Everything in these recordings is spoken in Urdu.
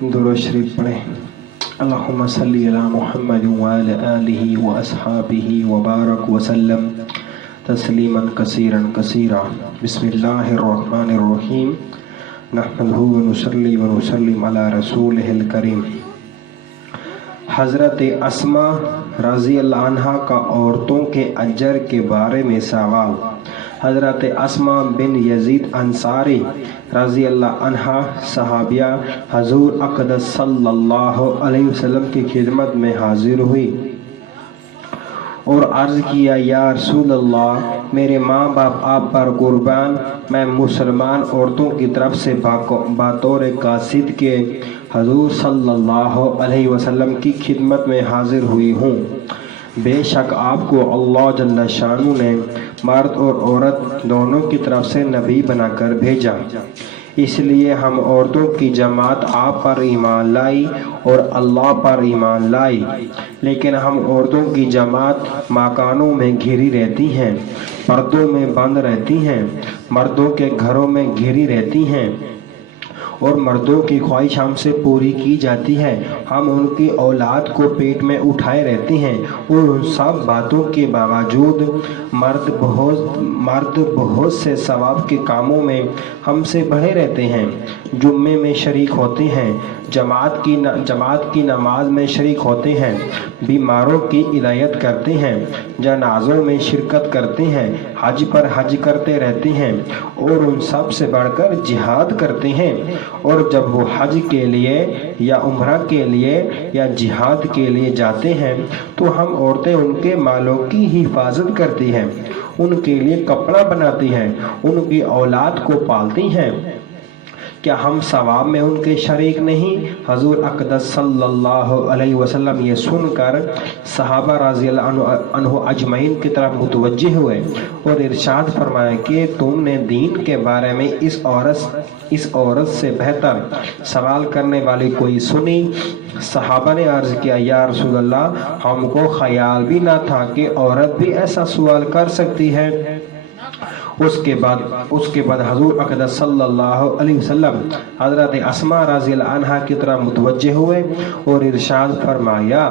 درود شریف پڑھیں۔ اللہم صلی علی محمد وعلی آلہ واصحابہ وبارک وسلم تسلیما کثیرا کثیرا۔ بسم اللہ الرحمن الرحیم۔ نحمدہ ونصلی ونسلم علی رسولہ الکریم۔ حضرت اسماء رضی اللہ عنہ کا عورتوں کے اجر کے بارے میں سوال۔ حضرت اسماء بن یزید انصاری رضی اللہ عنہ صحابیہ حضور اقدس صلی اللہ علیہ وسلم کی خدمت میں حاضر ہوئی اور عرض کیا، یا رسول اللہ، میرے ماں باپ آپ پر قربان، میں مسلمان عورتوں کی طرف سے بطور قاصد کے حضور صلی اللہ علیہ وسلم کی خدمت میں حاضر ہوئی ہوں۔ بے شک آپ کو اللہ جل شانہ نے مرد اور عورت دونوں کی طرف سے نبی بنا کر بھیجا، اس لیے ہم عورتوں کی جماعت آپ پر ایمان لائی اور اللہ پر ایمان لائی، لیکن ہم عورتوں کی جماعت مکانوں میں گھری رہتی ہیں، پردوں میں بند رہتی ہیں، مردوں کے گھروں میں گھری رہتی ہیں اور مردوں کی خواہش ہم سے پوری کی جاتی ہے، ہم ان کی اولاد کو پیٹ میں اٹھائے رہتے ہیں، اور ان سب باتوں کے باوجود مرد بہت سے ثواب کے کاموں میں ہم سے بڑھے رہتے ہیں، جمعے میں شریک ہوتے ہیں، جماعت کی نماز میں شریک ہوتے ہیں، بیماروں کی عیادت کرتے ہیں، جنازوں میں شرکت کرتے ہیں، حج پر حج کرتے رہتے ہیں، اور ان سب سے بڑھ کر جہاد کرتے ہیں، اور جب وہ حج کے لیے یا عمرہ کے لیے یا جہاد کے لیے جاتے ہیں تو ہم عورتیں ان کے مالوں کی حفاظت کرتی ہیں، ان کے لیے کپڑا بناتی ہیں، ان کی اولاد کو پالتی ہیں، کیا ہم ثواب میں ان کے شریک نہیں؟ حضور اقدس صلی اللہ علیہ وسلم یہ سن کر صحابہ رضی اللہ عنہ اجمعین کی طرف متوجہ ہوئے اور ارشاد فرمایا کہ تم نے دین کے بارے میں اس عورت سے بہتر سوال کرنے والی کوئی سنی؟ صحابہ نے عرض کیا، یا رسول اللہ، ہم کو خیال بھی نہ تھا کہ عورت بھی ایسا سوال کر سکتی ہے۔ اس کے بعد حضور اقدس صلی اللہ علیہ وسلم حضرت اسماء رضی اللہ عنہ کی طرف متوجہ ہوئے اور ارشاد فرمایا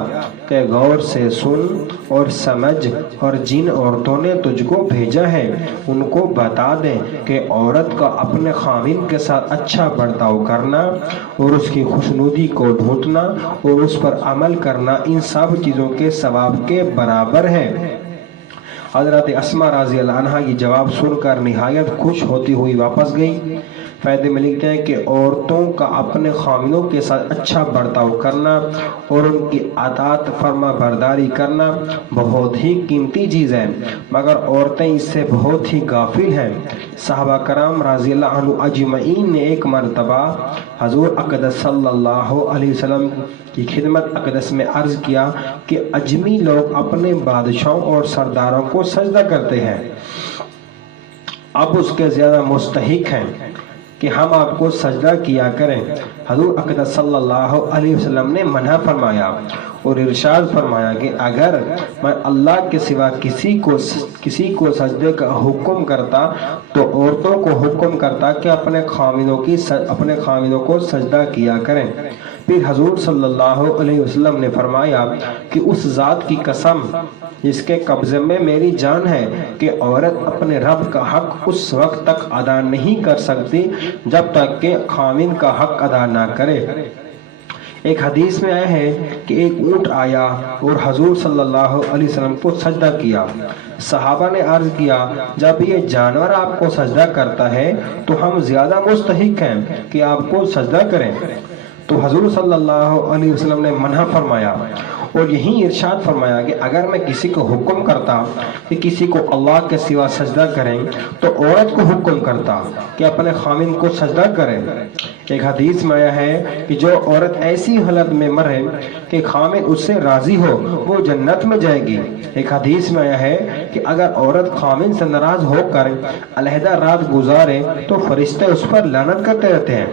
کہ غور سے سن اور سمجھ، اور جن عورتوں نے تجھ کو بھیجا ہے ان کو بتا دے کہ عورت کا اپنے خاوند کے ساتھ اچھا برتاؤ کرنا اور اس کی خوشنودی کو ڈھونڈنا اور اس پر عمل کرنا ان سب چیزوں کے ثواب کے برابر ہے۔ حضرت اسماء رضی اللہ عنہ کی جواب سن کر نہایت خوش ہوتی ہوئی واپس گئی۔ فائدے میں لکھتے ہیں کہ عورتوں کا اپنے خاوندوں کے ساتھ اچھا برتاؤ کرنا اور ان کی اطاعت فرما برداری کرنا بہت ہی قیمتی چیز ہے، مگر عورتیں اس سے بہت ہی غافل ہیں۔ صحابہ کرام رضی اللہ عنہ اجمعین نے ایک مرتبہ حضور اقدس صلی اللہ علیہ وسلم کی خدمت اقدس میں عرض کیا کہ اجمی لوگ اپنے بادشاہوں اور سرداروں کو سجدہ کرتے ہیں، اب اس کے زیادہ مستحق ہیں کہ ہم آپ کو سجدہ کیا کریں۔ حضور اقدس صلی اللہ علیہ وسلم نے منع فرمایا اور ارشاد فرمایا کہ اگر میں اللہ کے سوا کسی کو سجدے کا حکم کرتا تو عورتوں کو حکم کرتا کہ اپنے خاوندوں کو سجدہ کیا کریں۔ پھر حضور صلی اللہ علیہ وسلم نے فرمایا کہ اس ذات کی قسم جس کے قبضے میں میری جان ہے کہ عورت اپنے رب کا حق اس وقت تک ادا نہیں کر سکتی جب تک کہ خاوند کا حق ادا نہ کرے۔ ایک حدیث میں آیا ہے کہ ایک اونٹ آیا اور حضور صلی اللہ علیہ وسلم کو سجدہ کیا۔ صحابہ نے عرض کیا، جب یہ جانور آپ کو سجدہ کرتا ہے تو ہم زیادہ مستحق ہیں کہ آپ کو سجدہ کریں۔ تو حضور صلی اللہ علیہ وسلم نے منع فرمایا اور یہی ارشاد فرمایا کہ اگر میں کسی کو حکم کرتا کہ کسی کو اللہ کے سوا سجدہ کریں تو عورت کو حکم کرتا کہ اپنے خاوند کو سجدہ کرے۔ ایک حدیث میں آیا ہے کہ جو عورت ایسی حالت میں مرے کہ خاوند اس سے راضی ہو وہ جنت میں جائے گی۔ ایک حدیث میں آیا ہے کہ اگر عورت خاوند سے ناراض ہو کر علیحدہ رات گزارے تو فرشتے اس پر لعنت کرتے رہتے ہیں۔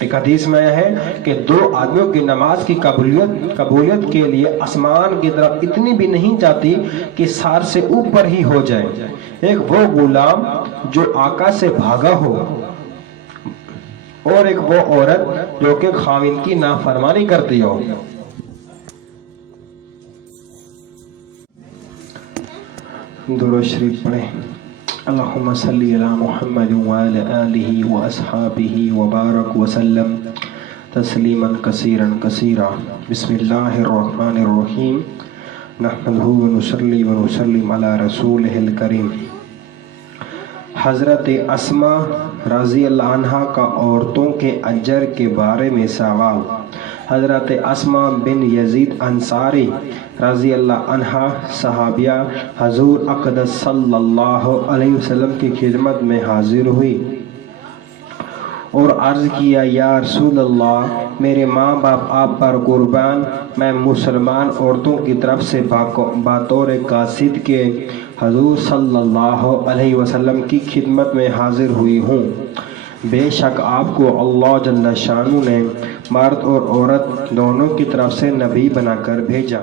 ایک حدیث میں آیا ہے کہ دو آدمیوں کی نماز کی قبولیت کے لیے آسمان کی طرف اتنی بھی نہیں جاتی کہ سار سے اوپر ہی ہو جائے۔ ایک وہ غلام جو آقا سے بھاگا ہو اور ایک وہ عورت جو کہ خاوند کی نافرمانی کرتی ہو۔ درود شریف پڑھیں۔ اللہم صلی علی محمد وعلی آلہ واصحابہ وبارک وسلم تسلیما کثیرا کثیرا۔ بسم اللہ الرحمن الرحیم۔ نحمدہ ونصلی ونسلم علی رسولہ الکریم۔ حضرت اسماء رضی اللہ عنہا کا عورتوں کے اجر کے بارے میں سوال۔ حضرت اسماء بن یزید انصاری رضی اللہ عنہا صحابیہ حضور اقدس صلی اللہ علیہ وسلم کی خدمت میں حاضر ہوئی اور عرض کیا، یا رسول اللہ، میرے ماں باپ آپ پر قربان، میں مسلمان عورتوں کی طرف سے بطور قاصد کے حضور صلی اللہ علیہ وسلم کی خدمت میں حاضر ہوئی ہوں۔ بے شک آپ کو اللہ جل شانہ نے مرد اور عورت دونوں کی طرف سے نبی بنا کر بھیجا۔